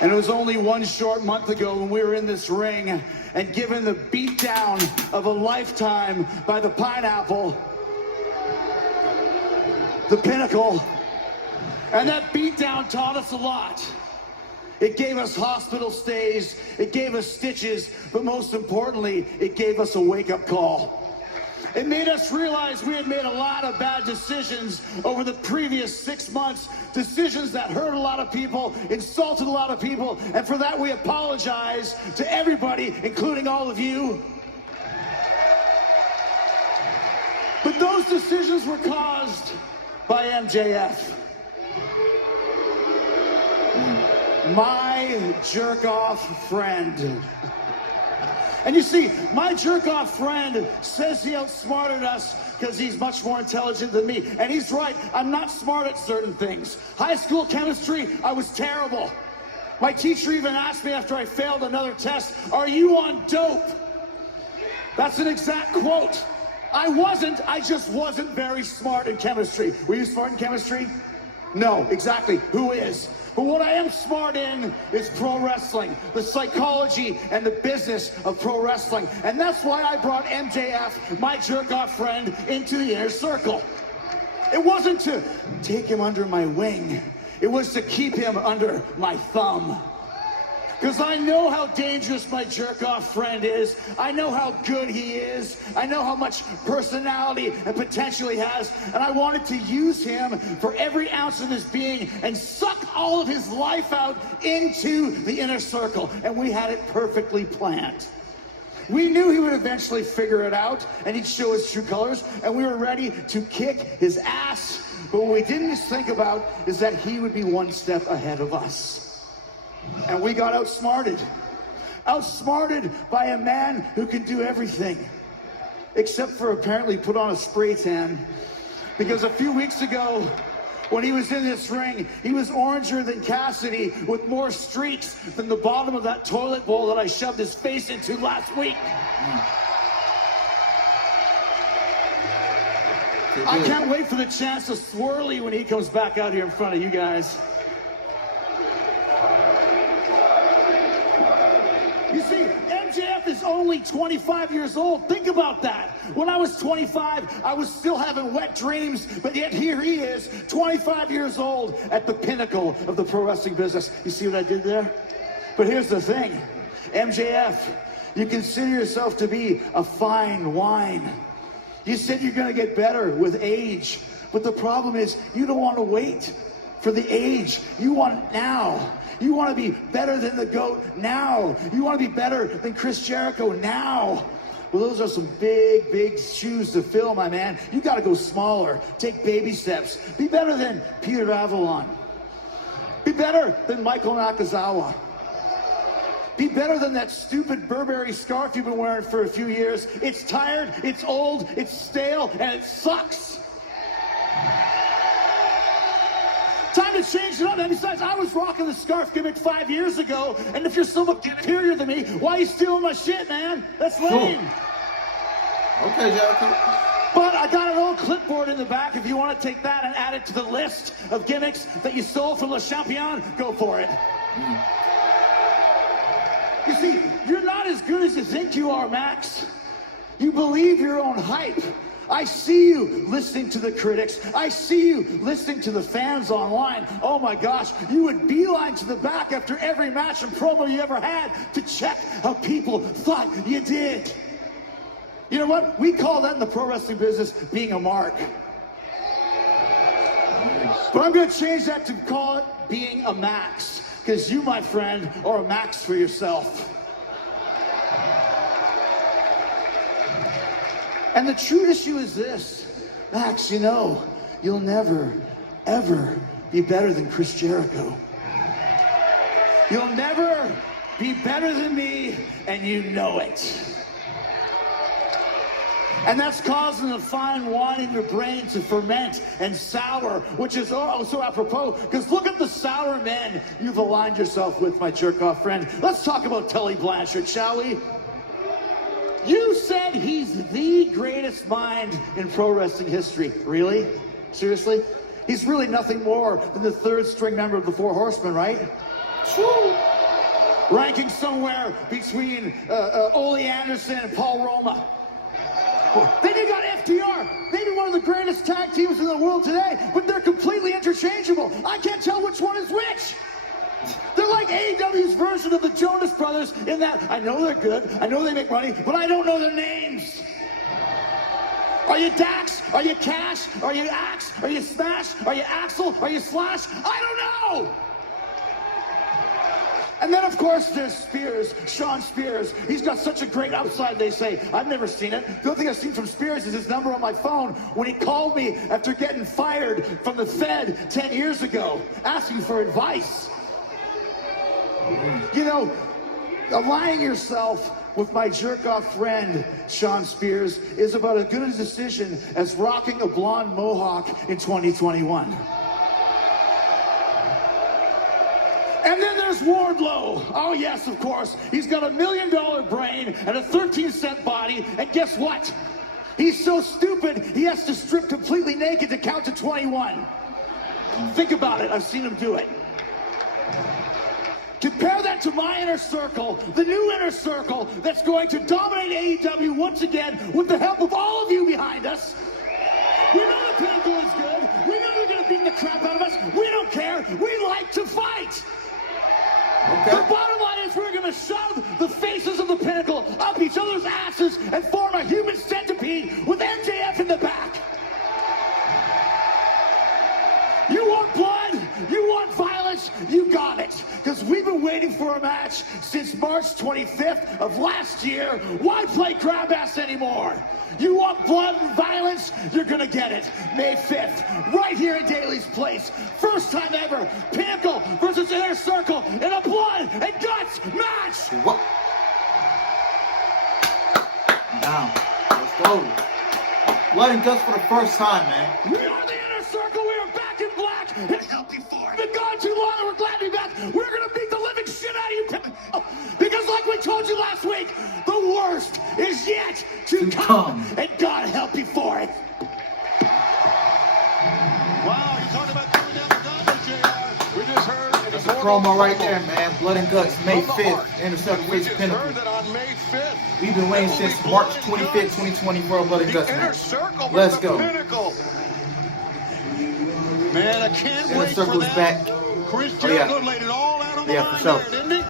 And it was only one short month ago when we were in this ring and given the beatdown of a lifetime by the Pineapple, the Pinnacle. And that beatdown taught us a lot. It gave us hospital stays, it gave us stitches, but most importantly, it gave us a wake-up call. It made us realize we had made a lot of bad decisions over the previous 6 months, decisions that hurt a lot of people, insulted a lot of people, and for that we apologize to everybody, including all of you. But those decisions were caused by MJF. My jerk-off friend. And you see, my jerk-off friend says he outsmarted us because he's much more intelligent than me. And he's right, I'm not smart at certain things. High school chemistry, I was terrible. My teacher even asked me after I failed another test, "Are you on dope?" That's an exact quote. I wasn't, I just wasn't very smart in chemistry. Were you smart in chemistry? No, exactly. Who is? But what I am smart in is pro wrestling, the psychology and the business of pro wrestling. And that's why I brought MJF, my jerk-off friend, into the inner circle. It wasn't to take him under my wing. It was to keep him under my thumb. Because I know how dangerous my jerk-off friend is. I know how good he is. I know how much personality and potential he has. And I wanted to use him for every ounce of his being and suck all of his life out into the inner circle. And we had it perfectly planned. We knew he would eventually figure it out and he'd show his true colors. And we were ready to kick his ass. But what we didn't think about is that he would be one step ahead of us. And we got outsmarted. Outsmarted by a man who can do everything. Except for apparently put on a spray tan. Because a few weeks ago, when he was in this ring, he was oranger than Cassidy with more streaks than the bottom of that toilet bowl that I shoved his face into last week. I can't wait for the chance to swirly when he comes back out here in front of you guys. You see, MJF is only 25 years old. Think about that. When I was 25, I was still having wet dreams, but yet here he is, 25 years old, at the pinnacle of the pro wrestling business. You see what I did there? But here's the thing. MJF, you consider yourself to be a fine wine. You said you're going to get better with age, but the problem is you don't want to wait for the age. You want it now. You want to be better than the GOAT now. You want to be better than Chris Jericho now. Well, those are some big, big shoes to fill, my man. You got to go smaller. Take baby steps. Be better than Peter Avalon. Be better than Michael Nakazawa. Be better than that stupid Burberry scarf you've been wearing for a few years. It's tired, it's old, it's stale, and it sucks. Time to change it up. And besides, I was rocking the scarf gimmick 5 years ago, and if you're so much superior than me, why are you stealing my shit, man? That's lame. Cool. Okay, Jericho. But I got an old clipboard in the back. If you want to take that and add it to the list of gimmicks that you stole from Le Champion, go for it. You see, you're not as good as you think you are, Max. You believe your own hype. I see you listening to the critics. I see you listening to the fans online. Oh my gosh, you would beeline to the back after every match and promo you ever had to check how people thought you did. You know what? We call that in the pro wrestling business being a mark. But I'm going to change that to call it being a max. Because you, my friend, are a max for yourself. And the true issue is this, Max, you know, you'll never, ever be better than Chris Jericho. You'll never be better than me, and you know it. And that's causing the fine wine in your brain to ferment and sour, which is so apropos, because look at the sour men you've aligned yourself with, my jerk-off friend. Let's talk about Tully Blanchard, shall we? You said he's the greatest mind in pro wrestling history. Really? Seriously? He's really nothing more than the third string member of the Four Horsemen, right? True. ranking somewhere between Ole Anderson and Paul Roma. Then you got FTR, maybe one of the greatest tag teams in the world today, but they're completely interchangeable. I can't tell which one is which. They're like AEW's version of the Jonas Brothers in that I know they're good, I know they make money, but I don't know their names. Are you Dax? Are you Cash? Are you Axe? Are you Smash? Are you Axel? Are you Slash? I don't know! And then, of course, there's Spears, Sean Spears. He's got such a great upside, they say. I've never seen it. The only thing I've seen from Spears is his number on my phone when he called me after getting fired from the Fed 10 years ago, asking for advice. You know, aligning yourself with my jerk-off friend, Sean Spears, is about as good a decision as rocking a blonde mohawk in 2021. And then there's Wardlow. Oh yes, of course. He's got $1 million brain and a 13-cent body, and guess what? He's so stupid, he has to strip completely naked to count to 21. Think about it, I've seen him do it. Compare that to my inner circle, the new inner circle that's going to dominate AEW once again with the help of all of you behind us. We know the Pinnacle is good. We know they're going to beat the crap out of us. We don't care. We like to fight. Okay. The bottom line is we're going to shove the faces of the Pinnacle up each other's asses and form a human centipede with MJF in the back. You want blood? You want violence? You got it. Because we've been waiting for a match since March 25th of last year. Why play grab ass anymore? You want blood and violence? You're going to get it. May 5th, right here in Daly's Place. First time ever, Pinnacle versus Inner Circle in a blood and guts match. What? Down. Let's go. Blood and guts for the first time, man. We are the Inner Circle. We are back in black. It's been gone too long, and we're glad to be back. We're going to beat the living shit out of you, Pinnacle. Because like we told you last week, the worst is yet to come. And God help you for it. Wow, you're talking about throwing down the gauntlet, JR. We just heard an That's a promo right there, man. Blood and guts, May 5th. Inner Circle we face just Pinnacle. heard that on May 5th. We've been waiting since March 25th, 2020 for a Blood and guts Inner match. Circle Let's versus go. the Pinnacle. Man, I can't Inner wait for Circle's that. back. Chris Oh, yeah. Jericho laid it all out on the Yeah, line for sure. there, didn't he?